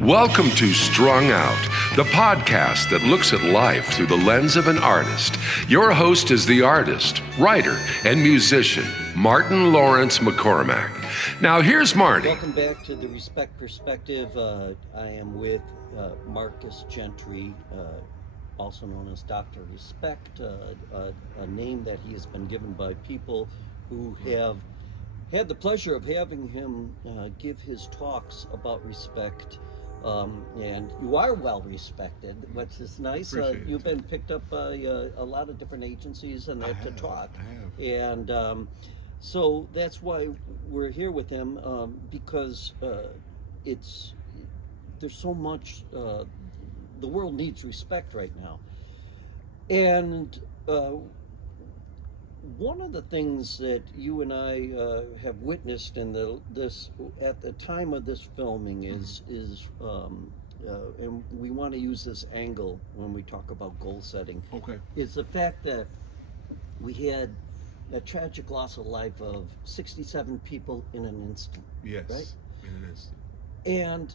Welcome to Strung Out, the podcast that looks at life through the lens of an artist. Your host is the artist, writer, and musician, Martin Lawrence McCormack. Now, here's Marty. Welcome back to the Respect Perspective. I am with Marcus Gentry, also known as Dr. Respect, a name that he has been given by people who have had the pleasure of having him give his talks about respect. And you are well respected, which is nice. You've been picked up by a lot of different agencies and that to talk. I have. And so that's why we're here with him, because there's so much. The world needs respect right now, and one of the things that you and I have witnessed in this at the time of this filming is and we want to use this angle when we talk about goal setting. Okay. Is the fact that we had a tragic loss of life of 67 people in an instant. Yes. Right? In an instant. And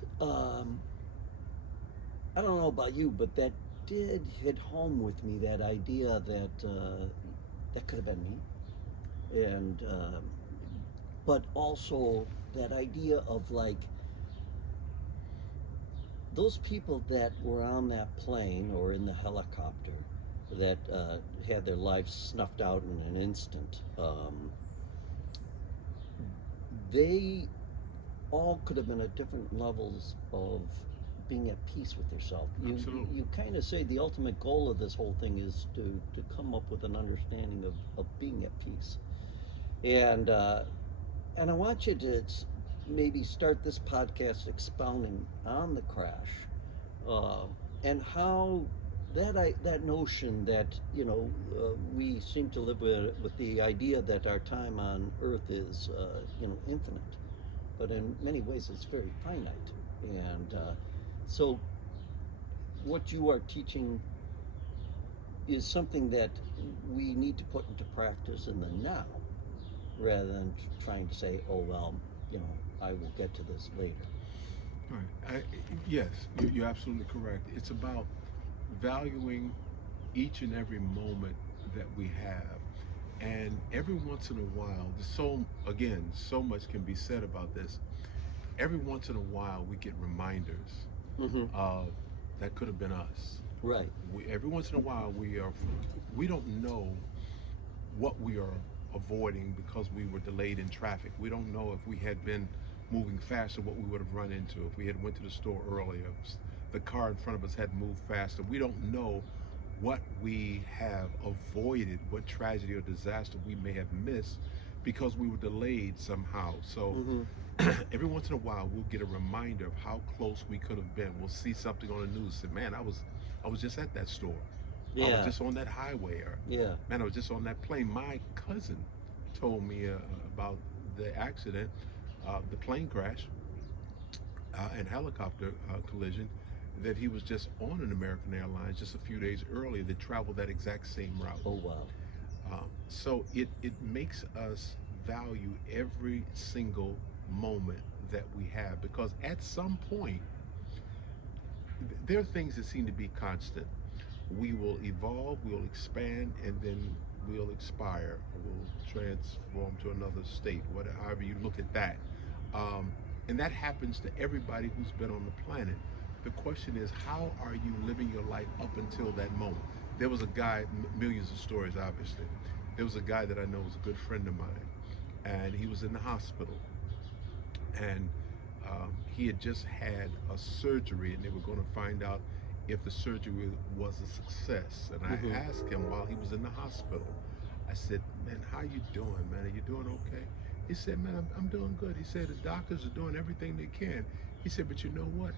I don't know about you, but that did hit home with me, that idea that that could have been me. And but also that idea of like those people that were on that plane or in the helicopter that had their lives snuffed out in an instant, they all could have been at different levels of being at peace with yourself. Absolutely. You kind of say the ultimate goal of this whole thing is to come up with an understanding of being at peace. And I want you to maybe start this podcast expounding on the crash, and how that notion that we seem to live with the idea that our time on Earth is infinite, but in many ways it's very finite. And so what you are teaching is something that we need to put into practice in the now, rather than trying to say, oh well, I will get to this later. Right. Yes, you're absolutely correct. It's about valuing each and every moment that we have. And every once in a while, so much can be said about this. Every once in a while, we get reminders of that could have been us. Right. Every once in a while, we don't know what we are avoiding because we were delayed in traffic. We don't know if we had been moving faster, what we would have run into. If we had went to the store earlier, if the car in front of us had moved faster. We don't know what we have avoided, what tragedy or disaster we may have missed because we were delayed somehow. So every once in a while we'll get a reminder of how close we could have been. We'll see something on the news, say, man, I was just at that store. Yeah. I was just on that highway, or man, I was just on that plane. My cousin told me about the accident, the plane crash and helicopter collision, that he was just on an American Airlines just a few days earlier that traveled that exact same route. Oh wow. So it makes us value every single moment that we have, because at some point there are things that seem to be constant. We will evolve, we'll expand, and then we'll expire, we'll transform to another state, however you look at that. And that happens to everybody who's been on the planet. The question is, how are you living your life up until that moment? There was a guy, millions of stories obviously, there was a guy that I know was a good friend of mine, and he was in the hospital, and he had just had a surgery, and they were going to find out if the surgery was a success. And I asked him while he was in the hospital, I said, man, how you doing, man? Are you doing okay? He said, man, I'm doing good. He said, the doctors are doing everything they can. He said, but you know what?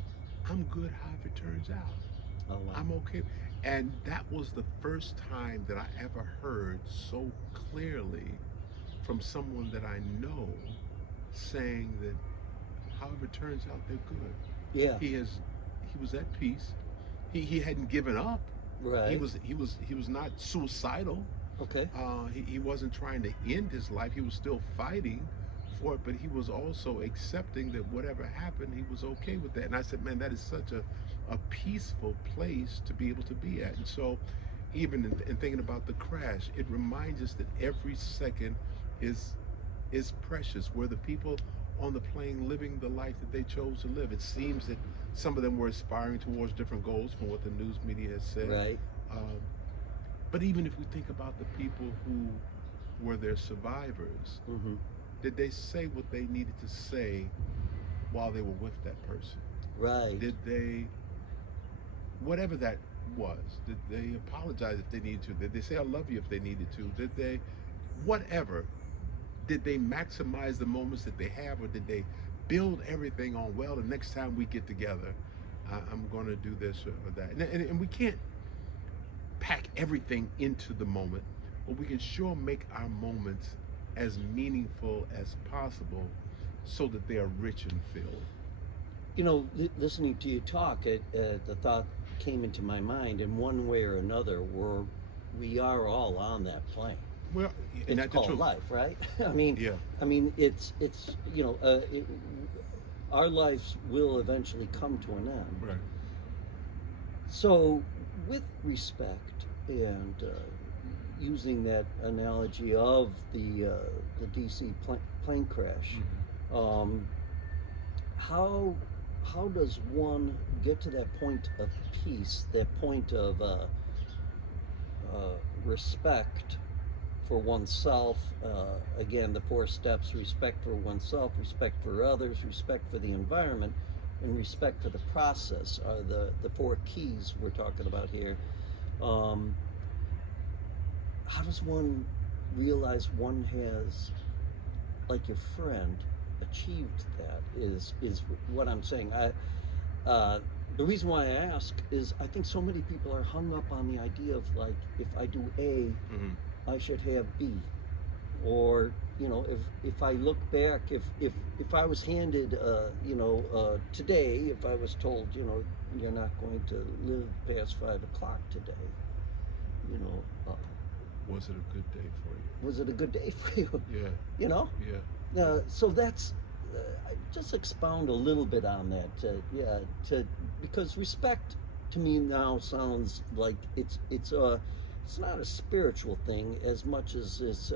I'm good how it turns out. Oh, wow. I'm okay. And that was the first time that I ever heard so clearly from someone that I know saying that however it turns out, they're good. Yeah. He was at peace. He hadn't given up. Right. He was not suicidal. Okay. He wasn't trying to end his life. He was still fighting for it, but he was also accepting that whatever happened, he was okay with that. And I said, man, that is such a peaceful place to be able to be at. And so, even in thinking about the crash, it reminds us that every second is precious. Were the people on the plane living the life that they chose to live? It seems that some of them were aspiring towards different goals from what the news media has said. Right. Um, but even if we think about the people who were their survivors, Hmm. did they say what they needed to say while they were with that person? Right. Did they, whatever that was, did they apologize if they needed to? Did they say I love you if they needed to? Did they, whatever, did they maximize the moments that they have, or did they build everything on, well, the next time we get together, I'm going to do this or that? And we can't pack everything into the moment, but we can sure make our moments as meaningful as possible so that they are rich and filled. You know, listening to you talk, the thought came into my mind in one way or another, we are all on that plane. Well, and It's that's the called truth. life, right? I mean, Yeah. it's our lives will eventually come to an end. Right. So, with respect and using that analogy of the DC plane crash, Mhm. how does one get to that point of peace, that point of respect for oneself? Again, the four steps: respect for oneself, respect for others, respect for the environment, and respect for the process are the four keys we're talking about here. Um, how does one realize one has, like your friend, achieved that? Is what I'm saying. The reason why I ask is I think so many people are hung up on the idea of, like, if I do A, Mhm. I should have B, or if I look back, if I was handed today, if I was told, you're not going to live past 5 o'clock today, you know Was it a good day for you? was it a good day for you? Yeah. you know Yeah. so that's just expound a little bit on that, because respect to me now sounds like it's not a spiritual thing as much as it's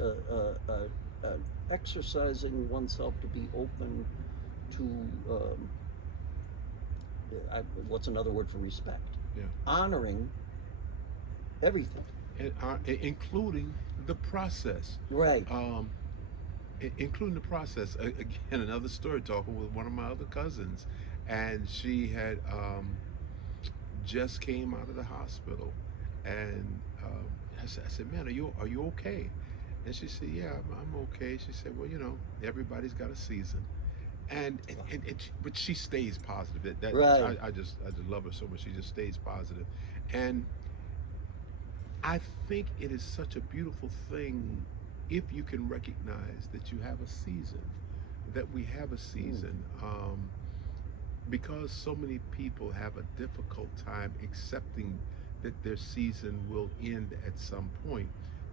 exercising oneself to be open to, what's another word for respect? Yeah. Honoring everything. And including the process. Right. Including the process. Again, another story, talking with one of my other cousins, and she had just came out of the hospital, and I said, man, are you okay? And she said, yeah, I'm okay. She said, well, everybody's got a season, but she stays positive. Right. I just love her so much. She just stays positive, and I think it is such a beautiful thing if you can recognize that you have a season, that we have a season. Because so many people have a difficult time accepting that their season will end at some point,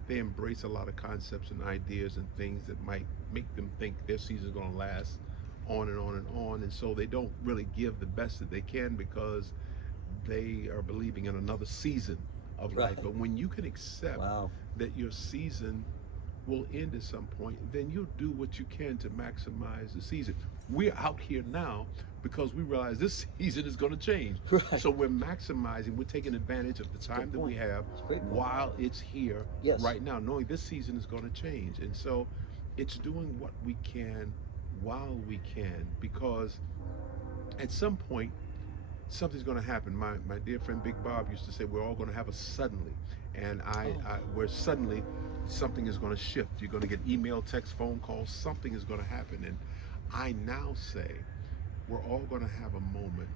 they embrace a lot of concepts and ideas and things that might make them think their season is going to last on and on and on. And so they don't really give the best that they can because they are believing in another season of life. Right. But when you can accept Wow. that your season will end at some point, then you'll do what you can to maximize the season. We're out here now because we realize this season is going to change. Right. So we're maximizing, we're taking advantage of the time that we have That's a great point. while it's here Yes. right now, knowing this season is going to change. And so it's doing what we can while we can, because at some point something's going to happen. My dear friend Big Bob used to say we're all going to have a suddenly, and where suddenly something is going to shift. You're going to get email, text, phone calls. Something is going to happen, and I now say we're all going to have a moment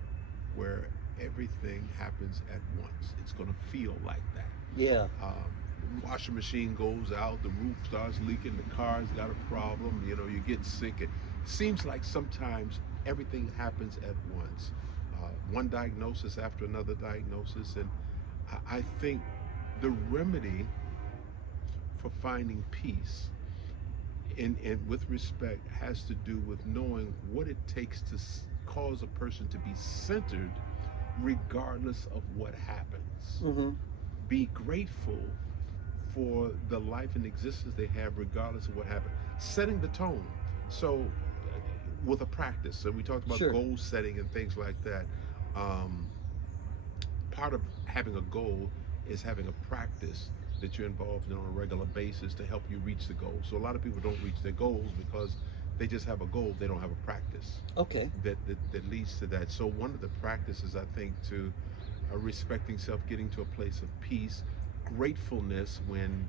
where everything happens at once. It's going to feel like that. Yeah. The washing machine goes out, the roof starts leaking, the car's got a problem, you get sick. It seems like sometimes everything happens at once. One diagnosis after another diagnosis, and I think the remedy for finding peace and with respect has to do with knowing what it takes to cause a person to be centered regardless of what happens. Mm-hmm. Be grateful for the life and existence they have regardless of what happens. Setting the tone. So with a practice, so we talked about Sure. goal setting and things like that. um, Part of having a goal is having a practice that you're involved in on a regular basis to help you reach the goal. So a lot of people don't reach their goals because they just have a goal, they don't have a practice Okay. that leads to that. So one of the practices, I think, to respecting self, getting to a place of peace, gratefulness when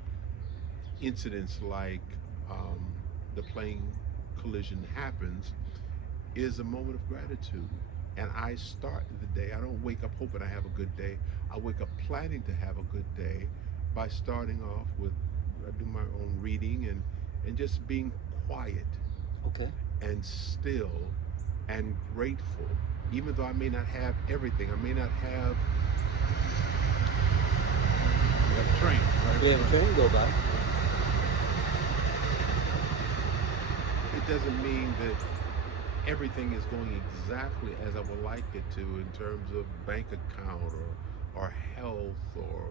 incidents like um, the plane collision happens, is a moment of gratitude. And I start the day, I don't wake up hoping I have a good day. I wake up planning to have a good day by starting off with, I do my own reading and just being quiet Okay. and still and grateful. Even though I may not have everything, I may not have, we have a train, right? We have a train go by. It doesn't mean that everything is going exactly as I would like it to in terms of bank account or health, or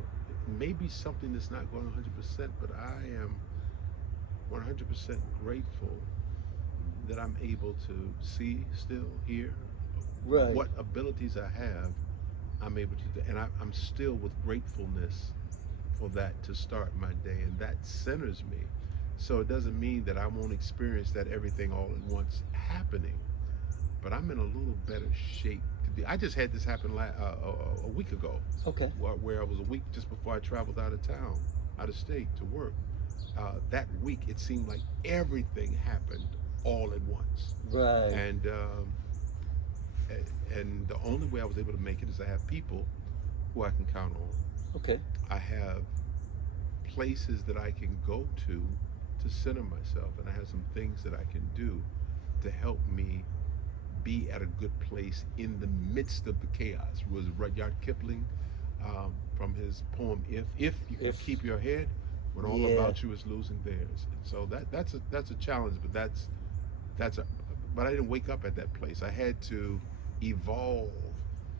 maybe something that's not going 100%, but I am 100% grateful that I'm able to see, still hear, Right. what abilities I have, I'm able to do, and I'm still with gratefulness for that to start my day, and that centers me. So it doesn't mean that I won't experience that everything all at once happening, but I'm in a little better shape to be. I just had this happen a week ago, Okay. where I was a week just before I traveled out of town, out of state to work. That week, it seemed like everything happened all at once, Right. and the only way I was able to make it is I have people who I can count on. Okay. I have places that I can go to center myself, and I have some things that I can do to help me be at a good place in the midst of the chaos. Was Rudyard Kipling, from his poem "If You Can If. Keep Your Head When All Yeah. About You Is Losing Theirs." And so that's a challenge, but but I didn't wake up at that place. I had to evolve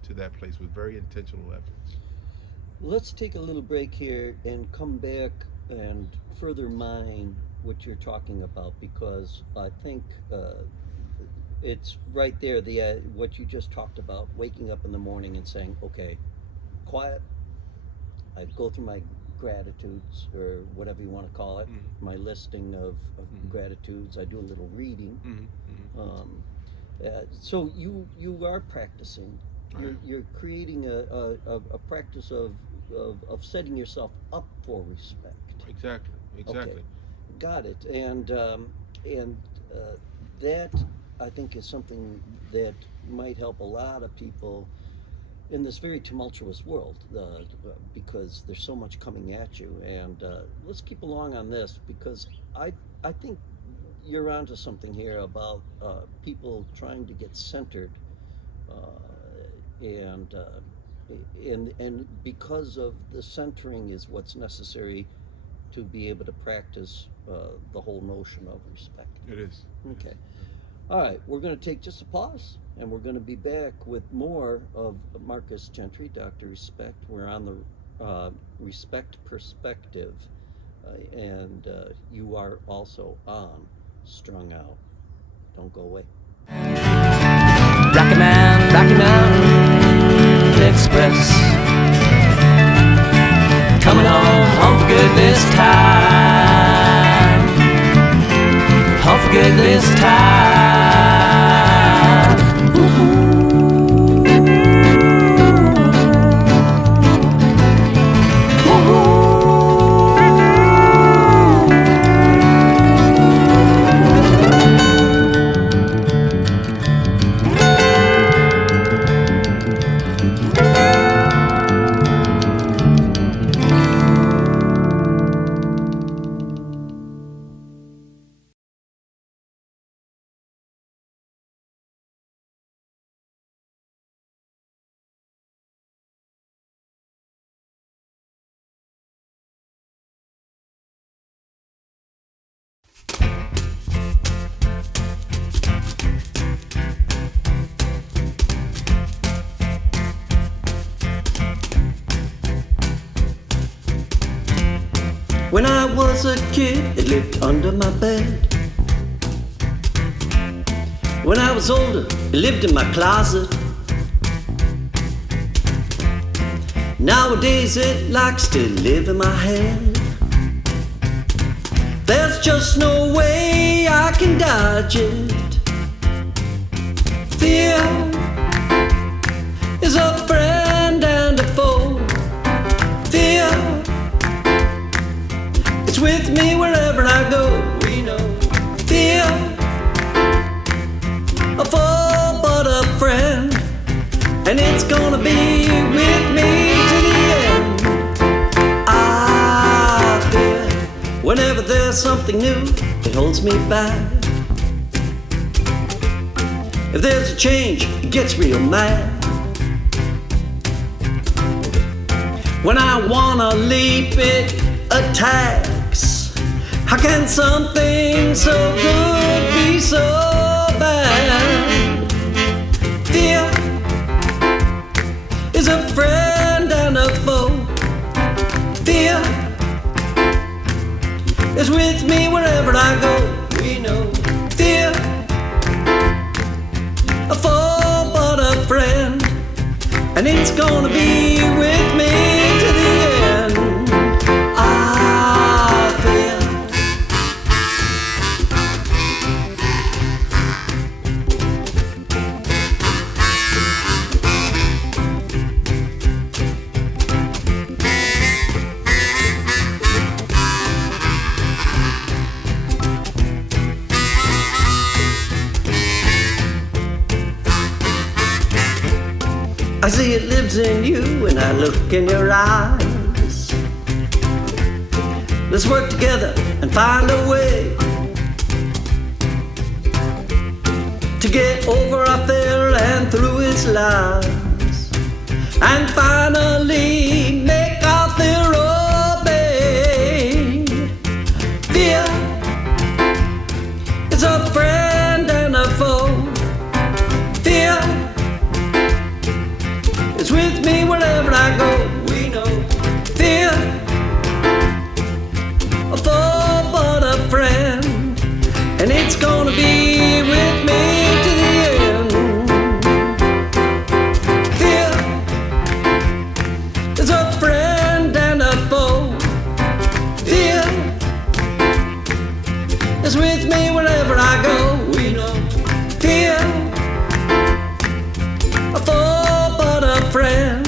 to that place with very intentional efforts. Let's take a little break here and come back and further mine what you're talking about, because I think it's right there. The what you just talked about, waking up in the morning and saying, "Okay, quiet." I go through my gratitudes, or whatever you want to call it, Mm-hmm. my listing of Mhm. gratitudes. I do a little reading. Mm-hmm. So you are practicing. I am. You're creating a practice of setting yourself up for respect. Exactly. Okay, got it. And that, I think, is something that might help a lot of people in this very tumultuous world, because there's so much coming at you. And let's keep along on this, because I think you're onto something here about people trying to get centered, and and because of the centering is what's necessary to be able to practice the whole notion of respect. It is. Okay. All right, we're going to take just a pause, and we're going to be back with more of Marcus Gentry, Dr. Respect. We're on the Respect Perspective, and you are also on Strung Out. Don't go away. Rocky Mountain Express, coming home for good this time, home for good this time. When I was a kid, it lived under my bed. When I was older, it lived in my closet. Nowadays, it likes to live in my head. There's just no way I can dodge it. Fear is a friend and a foe. Fear, it's with me wherever I go. We know fear, a foe but a friend, and it's gonna be with me to the end. I fear whenever there's something new, it holds me back. If there's a change, it gets real mad. When I wanna leap, it attacks. How can something so good be so bad? Fear is a friend and a foe. Fear is with me wherever I go. We know fear, a foe but a friend, and it's gonna be with me to the end. I fear. I see it lives in you when I look in your eyes. Let's work together and find a way to get over our fear and through its lies, and finally make our fear obey. Fear is a friend and a foe. Fear, it's with me wherever I go. We know fear, a foe but a friend, and it's gonna be with me to the end. Fear is a friend and a foe. Fear is with me wherever I go. We know fear, a foe but a friend,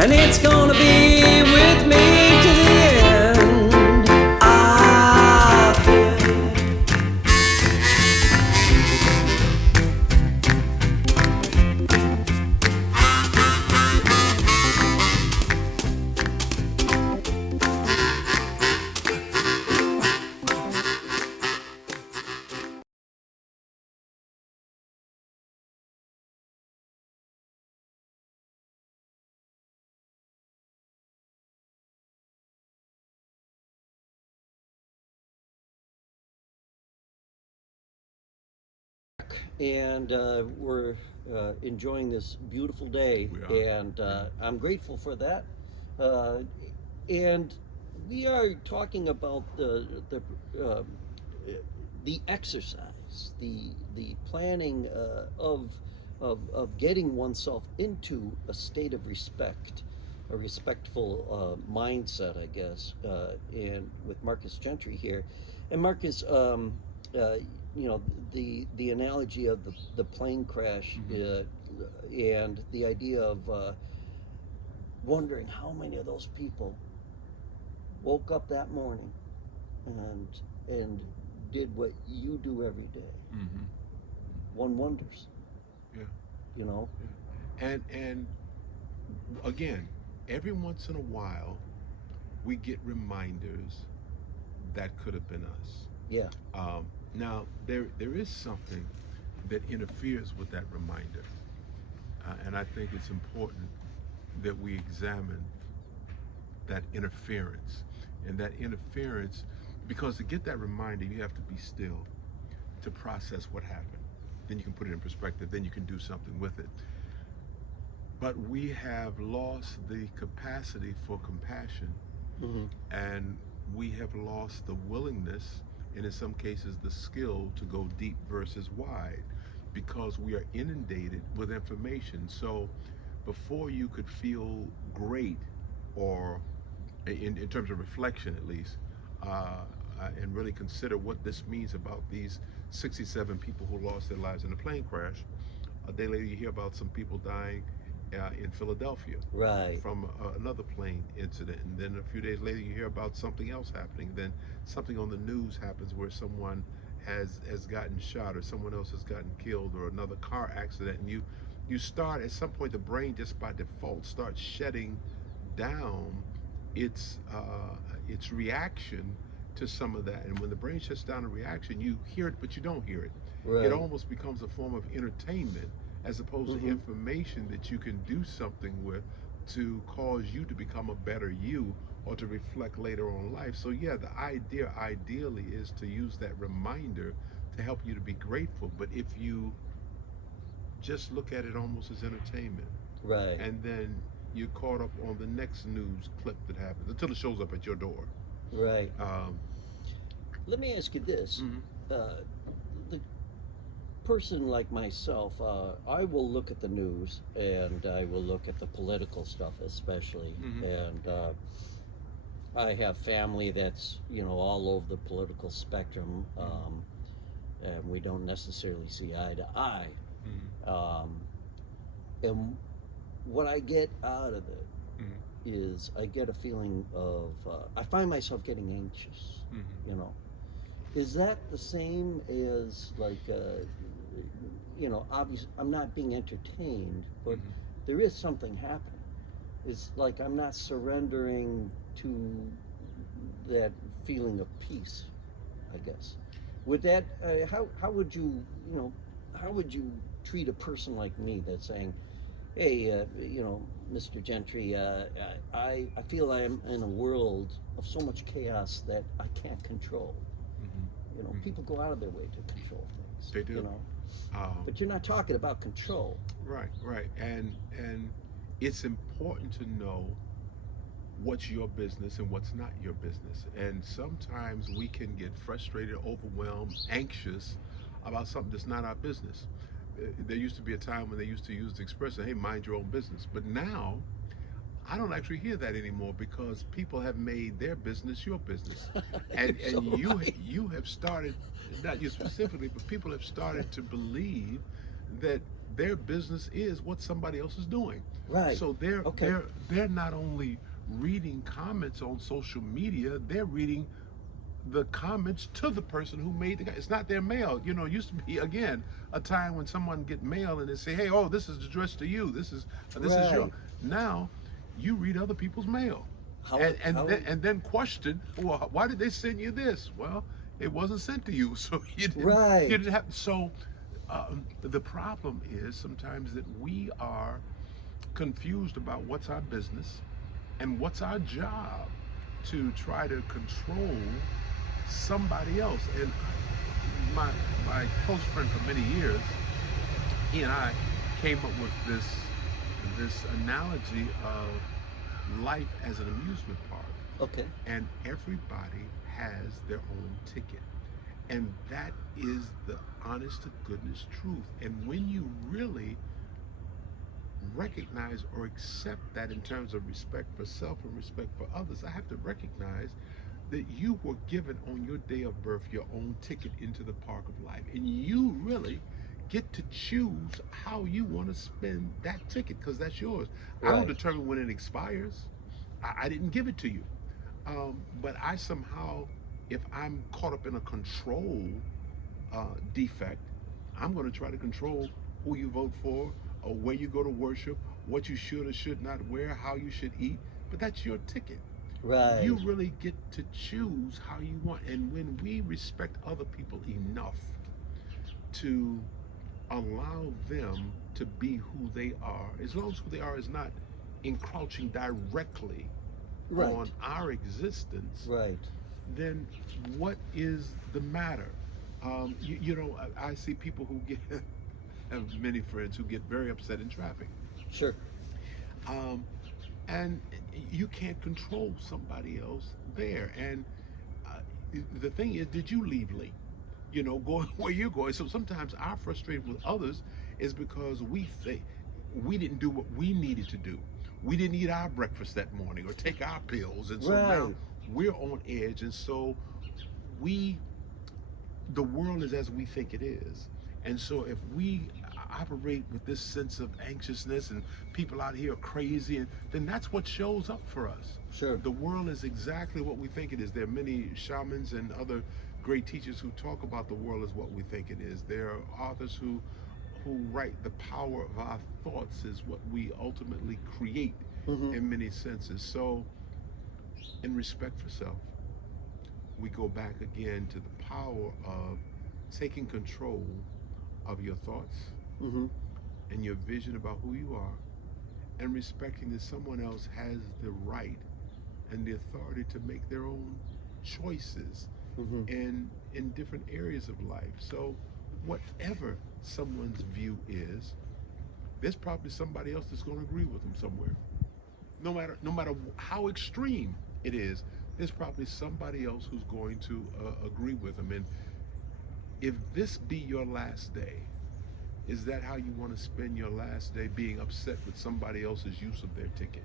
and it's gonna be with me to the end. I fear. And we're enjoying this beautiful day, We are. and I'm grateful for that. Uh, and we are talking about the exercise, the planning of getting oneself into a state of respect, a respectful mindset, I guess. And with Marcus Gentry here, and Marcus, you know, the analogy of the plane crash, and the idea of wondering how many of those people woke up that morning and did what you do every day. Mm-hmm. One wonders, Yeah. you know. And again, every once in a while, we get reminders that could have been us. Yeah. Now, there is something that interferes with that reminder, and I think it's important that we examine that interference. And that interference, because to get that reminder, you have to be still to process what happened. Then you can put it in perspective, then you can do something with it. But we have lost the capacity for compassion, Mm-hmm. and we have lost the willingness, and in some cases the skill, to go deep versus wide, because we are inundated with information. So before you could feel great, or in terms of reflection at least, and really consider what this means about these 67 people who lost their lives in a plane crash. A day later, you hear about some people dying in Philadelphia Right. from another plane incident, and then a few days later, you hear about something else happening. Then something on the news happens where someone has gotten shot, or someone else has gotten killed, or another car accident, and you start, at some point, the brain just by default starts shutting down its reaction to some of that. And when the brain shuts down a reaction, you hear it, but you don't hear it. Right. It almost becomes a form of entertainment, as opposed to Mhm. information that you can do something with to cause you to become a better you, or to reflect later on in life. So yeah, the idea ideally is to use that reminder to help you to be grateful. But if you just look at it almost as entertainment, Right. and then you're caught up on the next news clip that happens until it shows up at your door. Right. Um, Let me ask you this. mhm, The person like myself, I will look at the news, and I will look at the political stuff especially. mhm, And I have family that's, all over the political spectrum, and we don't necessarily see eye to eye. mhm, Um, and what I get out of it mhm, is I get a feeling of, I find myself getting anxious, mhm. you know. Is that the same as, like, obviously I'm not being entertained, but Mhm. there is something happening. It's like I'm not surrendering to that feeling of peace, I guess. Would that, how would how would you treat a person like me that's saying, hey, Mr. Gentry, I feel I'm in a world of so much chaos that I can't control. Mhm. People go out of their way to control things. They do. But you're not talking about control. Right, right, and it's important to know what's your business and what's not your business. And sometimes we can get frustrated, overwhelmed, anxious about something that's not our business. There used to be a time when they used to use the expression, "Hey, mind your own business," but now I don't actually hear that anymore, because people have made their business your business, and So right. you have started, not you specifically, but people have started to believe that their business is what somebody else is doing. Right. So Okay. they're not only reading comments on social media, they're reading the comments to the person who made it's not their mail. It used to be, again, a time when someone get mail and they say, "Hey, oh, this is addressed to you. This is your." Right. Now you read other people's mail, How how and then question, well, why did they send you this? Well, it wasn't sent to you, so you right. didn't have. So the problem is sometimes that we are confused about what's our business and what's our job, to try to control somebody else. And my close friend for many years, he and I came up with this analogy of life as an amusement park, Okay. and everybody has their own ticket. And that is the honest to goodness truth. And when you really recognize or accept that, in terms of respect for self and respect for others, I have to recognize that you were given on your day of birth your own ticket into the park of life, and you really get to choose how you want to spend that ticket, because that's yours. I don't Right. determine when it expires. I didn't give it to you. But I somehow, if I'm caught up in a control defect, I'm going to try to control who you vote for, or where you go to worship, what you should or should not wear, how you should eat. But that's your ticket. You Right. really get to choose how you want. And when we respect other people enough to allow them to be who they are, as long as who they are is not encroaching directly Right. on our existence, Right. then what is the matter? I see people who get, I have many friends who get very upset in traffic. Sure. Um, and you can't control somebody else there. And the thing is, did you leave late? Going where you're going. So sometimes our frustration with others is because we think we didn't do what we needed to do. We didn't eat our breakfast that morning or take our pills, and so now Right. we're on edge. And so we, the world is as we think it is. And so if we operate with this sense of anxiousness and people out here are crazy, and then that's what shows up for us. Sure. The world is exactly what we think it is. There are many shamans and other great teachers who talk about the world as what we think it is. There are authors who write the power of our thoughts is what we ultimately create Mm-hmm. in many senses. So in respect for self, we go back again to the power of taking control of your thoughts Mm-hmm. and your vision about who you are, and respecting that someone else has the right and the authority to make their own choices Mm-hmm. in different areas of life. So whatever someone's view is, there's probably somebody else that's going to agree with them somewhere. No matter how extreme it is, there's probably somebody else who's going to agree with them. And if this be your last day, is that how you want to spend your last day, being upset with somebody else's use of their ticket?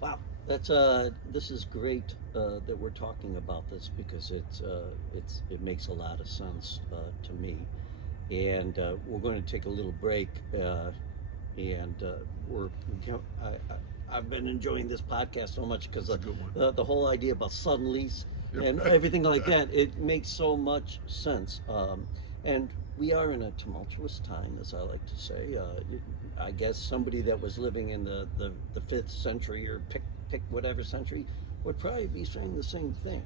Wow, that's this is great that we're talking about this, because it makes a lot of sense to me, and we're going to take a little break, and I've been enjoying this podcast so much because It's a good one. the whole idea about suddenlies and everything like that, it makes so much sense, and we are in a tumultuous time, as I like to say. I guess somebody that was living in the 5th century, or pick whatever century, would probably be saying the same thing.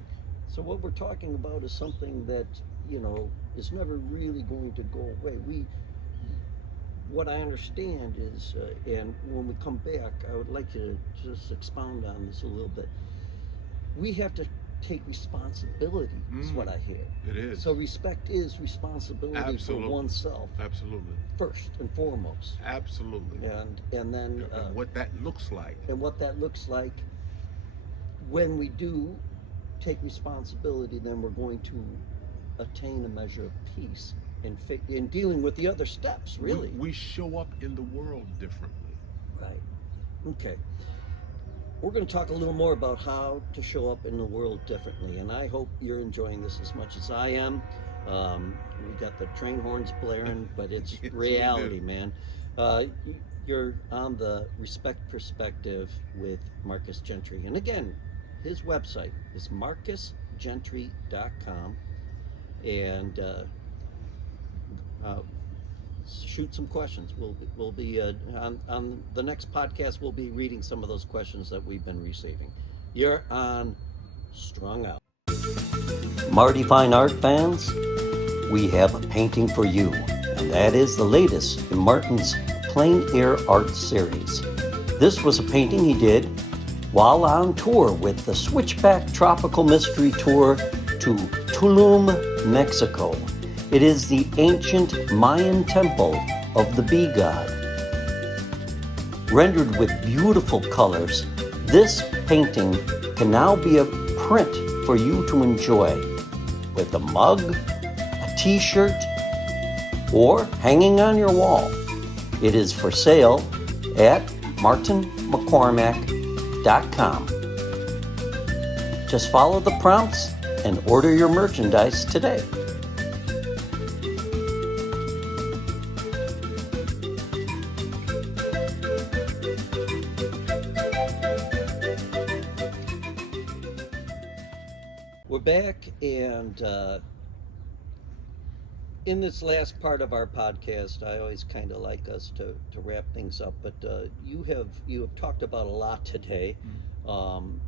So what we're talking about is something that, is never really going to go away. What I understand is, and when we come back, I would like to just expound on this a little bit. We have to take responsibility, is what I hear. It is. So respect is responsibility Absolutely. for oneself Absolutely. first and foremost, Absolutely. and then And what that looks like. and what that looks like. When we do take responsibility, then we're going to attain a measure of peace in dealing with the other steps. Really, We show up in the world differently. right? Okay. We're going to talk a little more about how to show up in the world differently, and I hope you're enjoying this as much as I am. We got the train horns blaring, but it's Yes, we reality, do. man. You're on the Respect Perspective with Marcus Gentry, and again, his website is marcusgentry.com, and shoot some questions. We'll be on the next podcast. We'll be reading some of those questions that we've been receiving. You're on Strung Out. Marty Fine Art fans, we have a painting for you, and that is the latest in Martin's Plein Air Art series. This was a painting he did while on tour with the Switchback Tropical Mystery Tour to Tulum, Mexico. It is the ancient Mayan temple of the bee god. Rendered with beautiful colors, this painting can now be a print for you to enjoy with a mug, a t-shirt, or hanging on your wall. It is for sale at martinmccormack.com. Just follow the prompts and order your merchandise today. We're back, and in this last part of our podcast, I always kind of like us to wrap things up. But you have talked about a lot today, and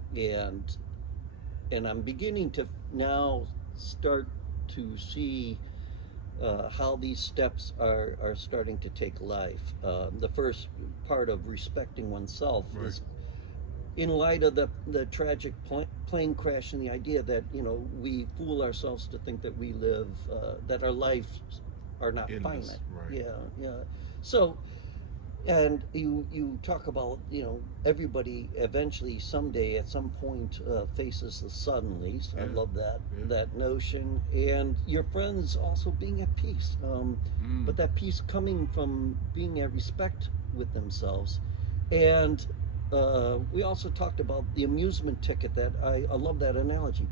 I'm beginning to now start to see how these steps are starting to take life. The first part of respecting oneself Right. is in light of the tragic plane crash, and the idea that we fool ourselves to think that we live that our lives are not Endless, finite. right. Yeah. So And you talk about, everybody eventually someday at some point faces the suddenlies. I Yeah. love Yeah. that notion. And your friends also being at peace, Mm. but that peace coming from being at respect with themselves. And we also talked about the amusement ticket. That I love that analogy.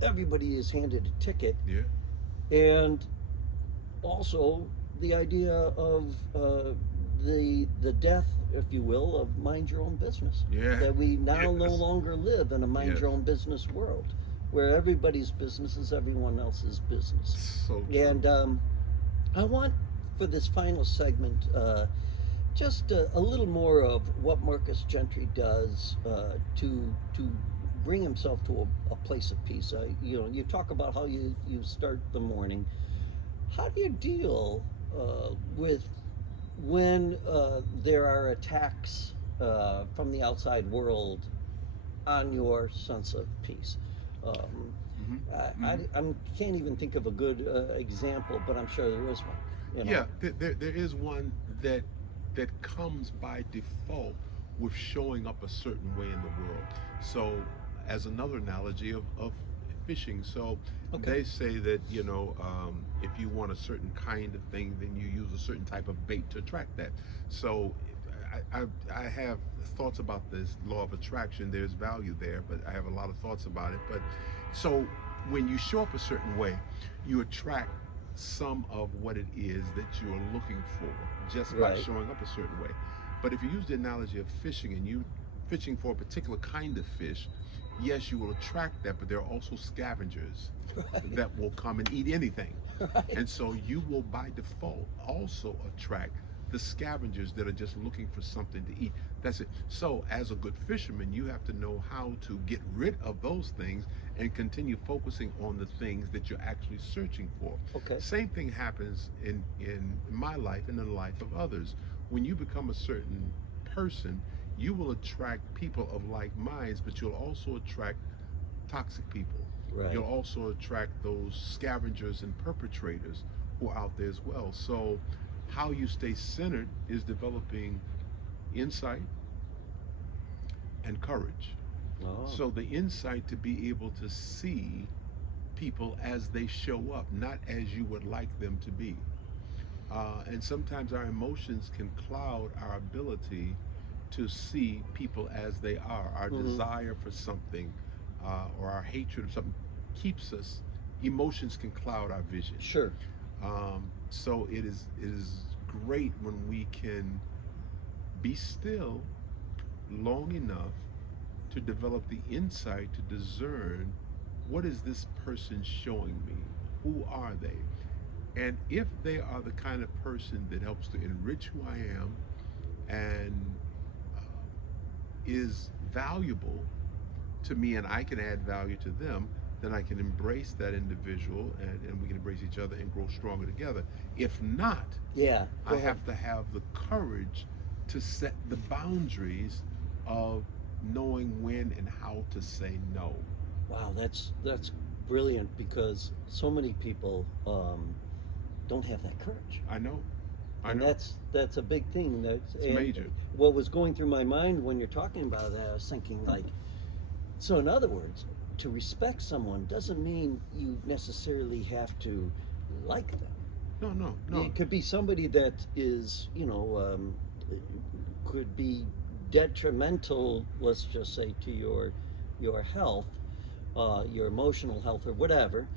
Everybody is handed a ticket, Yeah. and also the idea of the death, if you will, of mind your own business. Yeah. That we now no Yes. longer live in a mind Yes. your own business world, where everybody's business is everyone else's business. So true. And I want for this final segment just a little more of what Marcus Gentry does to bring himself to a place of peace. You talk about how you start the morning. How do you deal with when there are attacks from the outside world on your sense of peace? Um, Hmm. I, Hmm. I, I can't even think of a good example, but I'm sure there is one. You know, Yeah, there is one that comes by default with showing up a certain way in the world. So, as another analogy of fishing, so okay, they say that if you want a certain kind of thing, then you use a certain type of bait to attract that. So, I have thoughts about this law of attraction. There's value there, but I have a lot of thoughts about it. But so when you show up a certain way, you attract some of what it is that you are looking for just by right, showing up a certain way. But if you use the analogy of fishing and you fishing for a particular kind of fish, yes, you will attract that, but there are also scavengers right, that will come and eat anything. right, And so you will by default also attract the scavengers that are just looking for something to eat. That's it. So as a good fisherman, you have to know how to get rid of those things and continue focusing on the things that you're actually searching for. okay, Same thing happens in my life and in the life of others. When you become a certain person, you will attract people of like minds, but you'll also attract toxic people. right. You'll also attract those scavengers and perpetrators who are out there as well. So, how you stay centered is developing insight and courage. Oh, So, the insight to be able to see people as they show up, not as you would like them to be. And sometimes our emotions can cloud our ability to see people as they are. Our hmm, desire for something or our hatred of something keeps us. Emotions can cloud our vision. sure. So it is great when we can be still long enough to develop the insight to discern what is this person showing me? Who are they? And if they are the kind of person that helps to enrich who I am and uh, is valuable to me and I can add value to them, then I can embrace that individual and we can embrace each other and grow stronger together. If not, Yeah, I go ahead. have to have the courage to set the boundaries of knowing when and how to say no. Wow, that's brilliant because so many people don't have that courage, I know. I and know. that's a big thing. That's It's and major. what was going through my mind when you're talking about that, I was thinking like, so in other words, to respect someone doesn't mean you necessarily have to like them. No, no, no. It could be somebody that is, could be detrimental, let's just say, to your health, your emotional health, or whatever.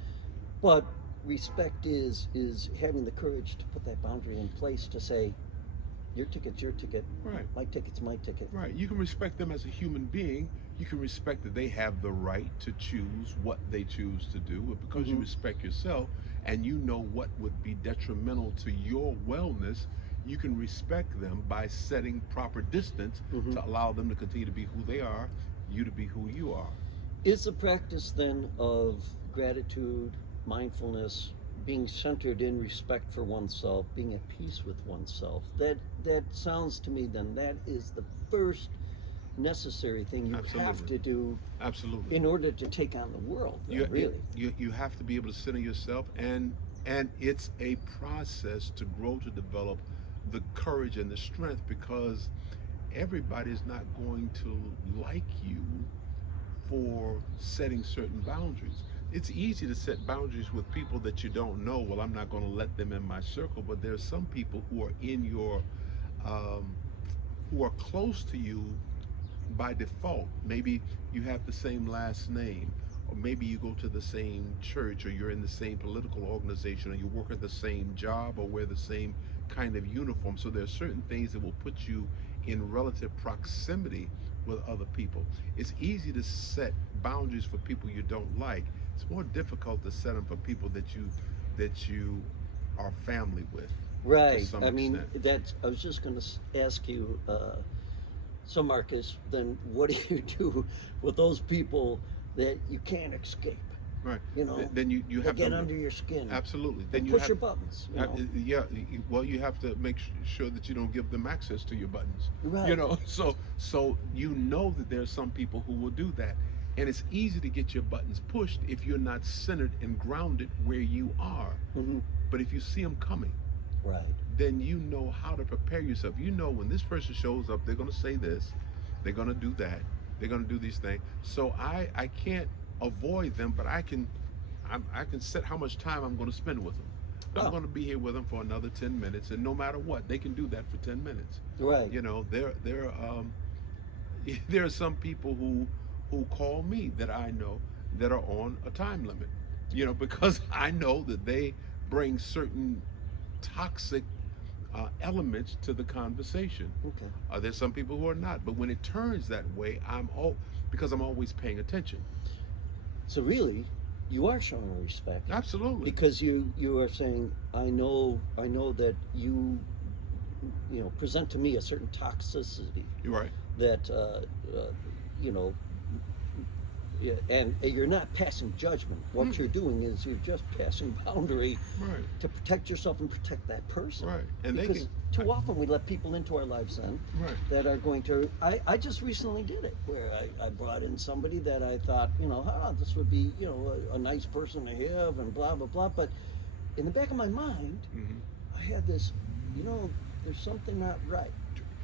But respect is having the courage to put that boundary in place to say, your ticket's your ticket, Right. my ticket's my ticket. Right. You can respect them as a human being. You can respect that they have the right to choose what they choose to do. But because you Hmm. respect yourself and you know what would be detrimental to your wellness, you can respect them by setting proper distance Hmm. to allow them to continue to be who they are, you to be who you are. Is the practice then of gratitude, mindfulness, being centered in respect for oneself, being at peace with oneself, that sounds to me then that is the first necessary thing you have Absolutely. to do Absolutely. in order to take on the world, you, you really. you have to be able to center yourself and it's a process to grow to develop the courage and the strength, because everybody's not going to like you for setting certain boundaries. It's easy to set boundaries with people that you don't know. Well, I'm not going to let them in my circle, but there's some people who are in your um, who are close to you by default. Maybe you have the same last name, or maybe you go to the same church, or you're in the same political organization, or you work at the same job, or wear the same kind of uniform. So there are certain things that will put you in relative proximity with other people. It's easy to set boundaries for people you don't like. It's more difficult to set them for people that you are family with, to Right. some I mean, extent. that's. I was just going to ask you. So, Marcus, then what do you do with those people that you can't escape? Right. You know, Then you that have get to, under your skin absolutely. Then and you push have, your buttons. You know. yeah. Well, you have to make sure that you don't give them access to your buttons. You Right. know, so you know that there's some people who will do that, and it's easy to get your buttons pushed if you're not centered and grounded where you are. Hmm. But if you see them coming, Right. then you know how to prepare yourself. You know when this person shows up, they're going to say this, they're going to do that, they're going to do these things. So I can't avoid them, but I can set how much time I'm going to spend with them. I'm Oh. going to be here with them for another 10 minutes, and no matter what, they can do that for 10 minutes. Right. You know, there are some people who call me that I know that are on a time limit. You know, because I know that they bring certain toxic elements to the conversation. Okay. There's some people who are not, but when it turns that way, because I'm always paying attention. So really, you are showing respect Absolutely. because you are saying, I know that you present to me a certain toxicity You're right. that you know yeah, and you're not passing judgment. What you're doing is you're just passing boundary Right. to protect yourself and protect that person. Right. And they Because can. too often we let people into our lives then Right. that are going to. I just recently did it where I brought in somebody that I thought, this would be, a nice person to have and blah, blah, blah. But in the back of my mind, Hmm. I had this, there's something not right.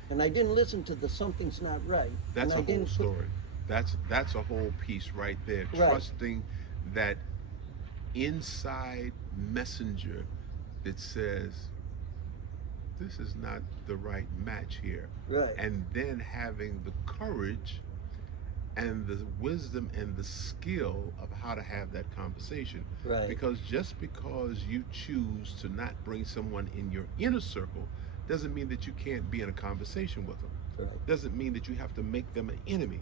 And I didn't listen to the something's not right. That's and I a whole didn't story. That's a whole piece right there. Right. Trusting that inside messenger that says this is not the right match here, Right. and then having the courage and the wisdom and the skill of how to have that conversation. Right. Because just because you choose to not bring someone in your inner circle doesn't mean that you can't be in a conversation with them. Right. Doesn't mean that you have to make them an enemy.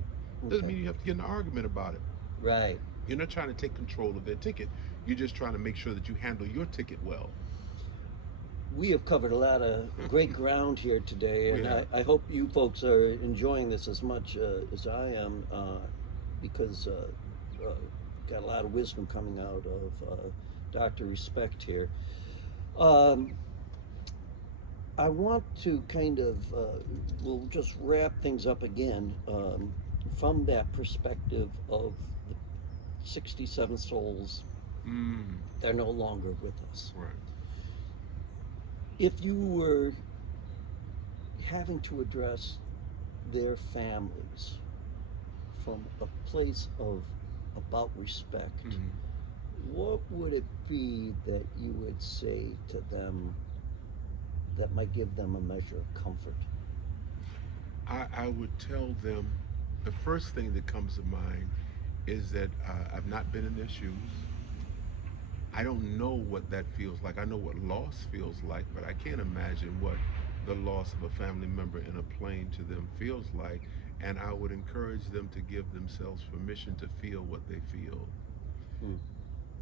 Doesn't Okay. mean you have to get in an argument about it. Right. You're not trying to take control of their ticket. You're just trying to make sure that you handle your ticket well. We have covered a lot of great ground here today, We and have. I hope you folks are enjoying this as much as I am, because got a lot of wisdom coming out of Dr. Respect here. Um, I want to kind of, we'll just wrap things up again from that perspective of the 67 souls. Mm, They're no longer with us. right. If you were having to address their families from a place of about respect, Mhm. what would it be that you would say to them that might give them a measure of comfort? I would tell them the first thing that comes to mind is that I've not been in their shoes. I don't know what that feels like. I know what loss feels like, but I can't imagine what the loss of a family member in a plane to them feels like. And I would encourage them to give themselves permission to feel what they feel. Hmm.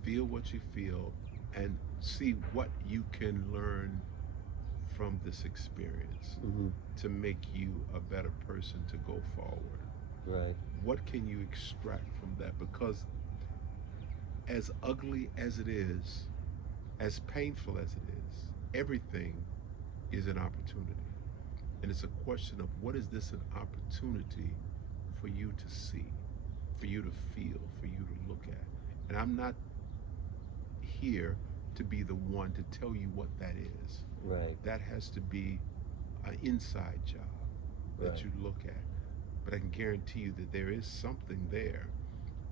Feel what you feel and see what you can learn from this experience Mm-hmm. to make you a better person to go forward. Right. What can you extract from that? Because as ugly as it is, as painful as it is, everything is an opportunity. And it's a question of what is this an opportunity for you to see, for you to feel, for you to look at. And I'm not here to be the one to tell you what that is. Right. That has to be an inside job that Right. you look at. But I can guarantee you that there is something there.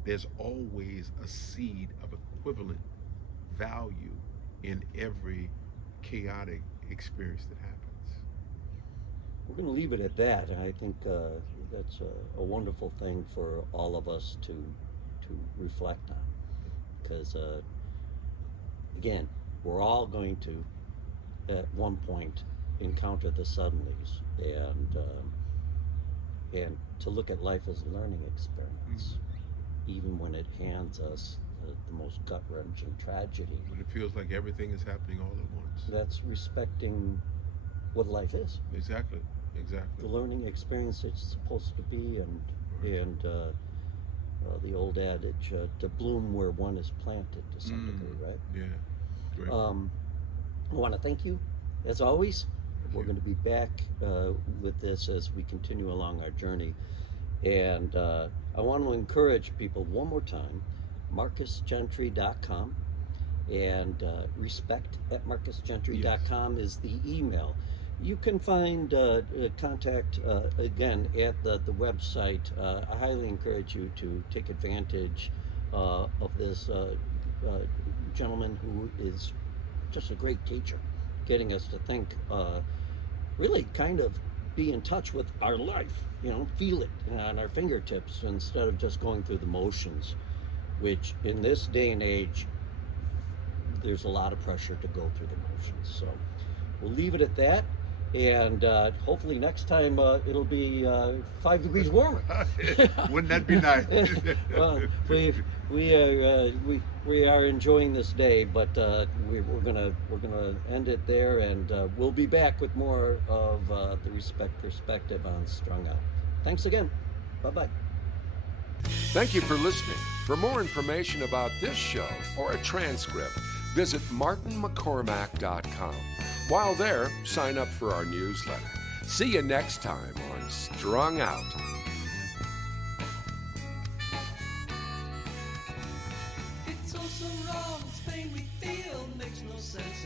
There's always a seed of equivalent value in every chaotic experience that happens. We're going to leave it at that. And I think that's a wonderful thing for all of us to reflect on. Because, again, we're all going to, at one point, encounter the suddenlies. And to look at life as a learning experience, even when it hands us the most gut-wrenching tragedy. When it feels like everything is happening all at once. That's respecting what life is. Exactly. The learning experience it's supposed to be, and the old adage, to bloom where one is planted to some degree, right? Yeah. Great. I want to thank you, as always. We're going to be back with this as we continue along our journey. And I want to encourage people one more time, marcusgentry.com, and respect@marcusgentry.com is the email. You can find contact again at the website. I highly encourage you to take advantage of this gentleman who is just a great teacher, getting us to think, really kind of be in touch with our life, feel it on our fingertips instead of just going through the motions, which in this day and age, there's a lot of pressure to go through the motions. So we'll leave it at that. And hopefully next time it'll be 5 degrees warmer. Wouldn't that be nice? Well, we are enjoying this day, but we're gonna end it there, and we'll be back with more of the Respect Perspective on Strung Out. Thanks again. Bye-bye. Thank you for listening. For more information about this show or a transcript, visit martinmccormack.com. While there, sign up for our newsletter. See you next time on Strung Out. It's all so wrong, this pain we feel makes no sense